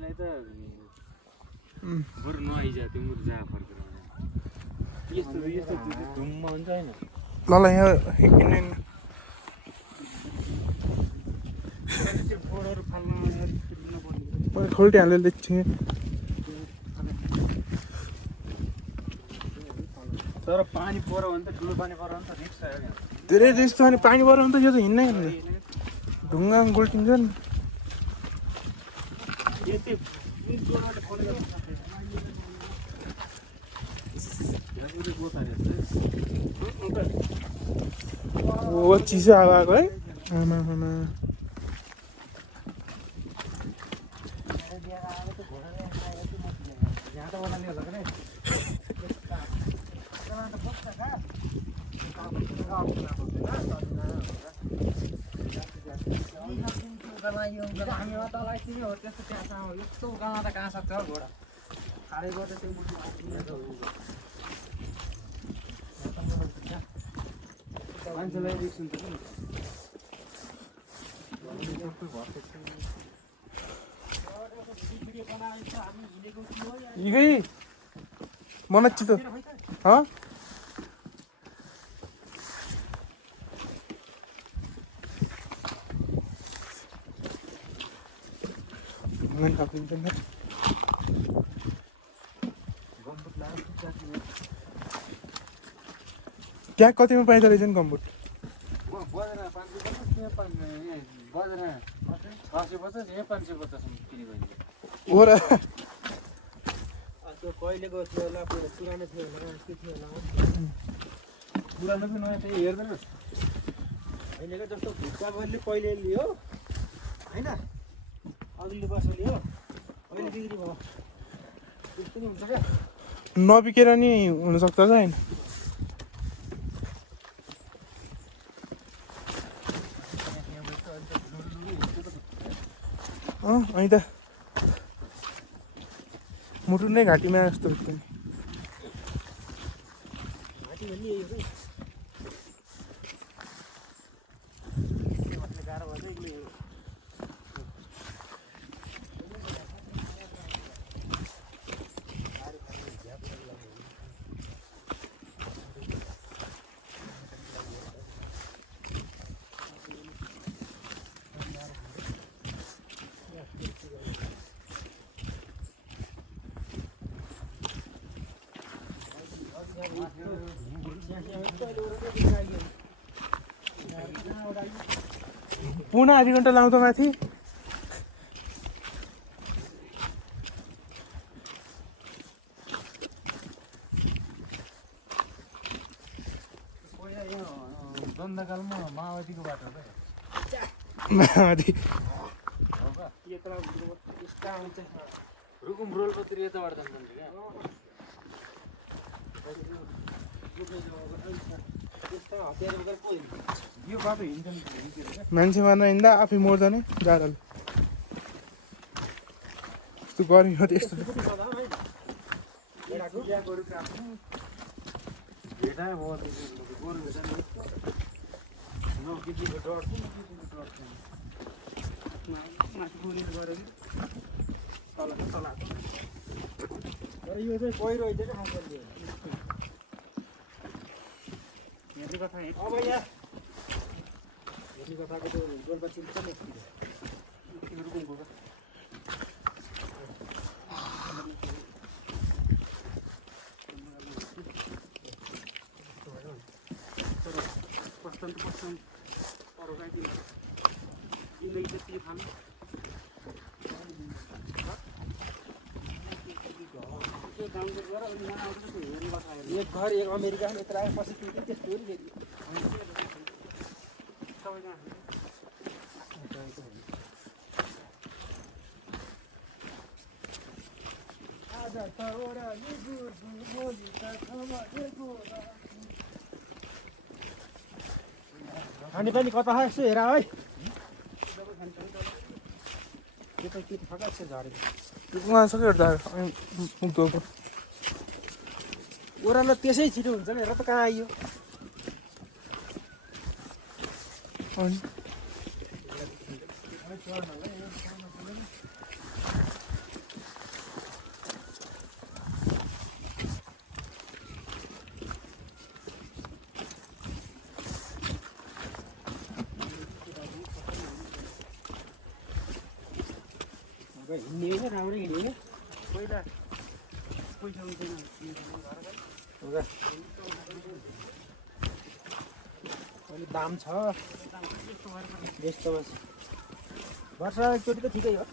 पानीलाई त बरु नआइजा तिम्रो जा फर्केर यस्तो यस्तो धुम्म हुन्छ हैन ल ल यहाँ हिँड्ने बोर्डहरु फाल्न मैले खोल्टी हालेर लेख्थेँ तर पानी पऱ्यो भने त ठुलो पानी पऱ्यो भने त रिक्स छ यार धेरै रिस्क छ अनि पानी पऱ्यो भने त यो त हिँड्नै ढुङ्गा गुल्टिन्छ नि यति जोडमा त खोलेर ओ चिसो हावा आएको है आमा आमा मान्छेलाई रिक्स हुन्छ इगै मनच्ची त हाँ मन कापिन्छ नि त्यहाँ कतिमा पाइँदो रहेछ नि गम्बुट बजार 650 यहाँ 550 सम्म किनेको हो र कहिलेको थियो होला पुरानो थियो होला के थियो होला पुरानो पनि नयाँ थियो हेर्दैनस् अहिलेको जस्तो भुक्का गरले पहिले लियो हैन अघिल्लो वर्ष लियो अहिले बिक्री भयो त्यस्तो नि हुन्छ क्या नबिकेर नि हुनसक्छ त होइन अनि त मुटु नै घाँटीमा जस्तो घाँटी भन्ने यही हो गाह्रो भयो एक्लै पुनः आधी घन्टा लाउँदा माथि दण्डकालमा माओवादीको बाटो हो माओवादी रुकुम रोलपत्री यताबाट जान्छ क्या यो बाटो हिँड्छ नि मान्छे मार्न हिँड्दा आफै मर्दा नै जाडोले यस्तो गर्मी हो त्यस्तो यो चाहिँ पहिरो अब यहाँ हेर्ने कथाको त गोलपछि छ नि रुकुमको पस्छन् अरू गाइदिनु यिनले त्यति खानु एक घर एक अमेरिका यत्र आए पछि त्यस्तो हो नि खाने पानी कता है यसो हेर है त्यो त के थका छ झरेको उहाँ सक्यो मुक्तो ओह्रालो त्यसै छिटो हुन्छ नि र त कहाँ आइयो हिँड्ने होइन राम्रै हिँड्ने पहिला पैसा हुँदैन अहिले दाम छ व्यस्तमा वर्षमा एकचोटि त ठिकै हो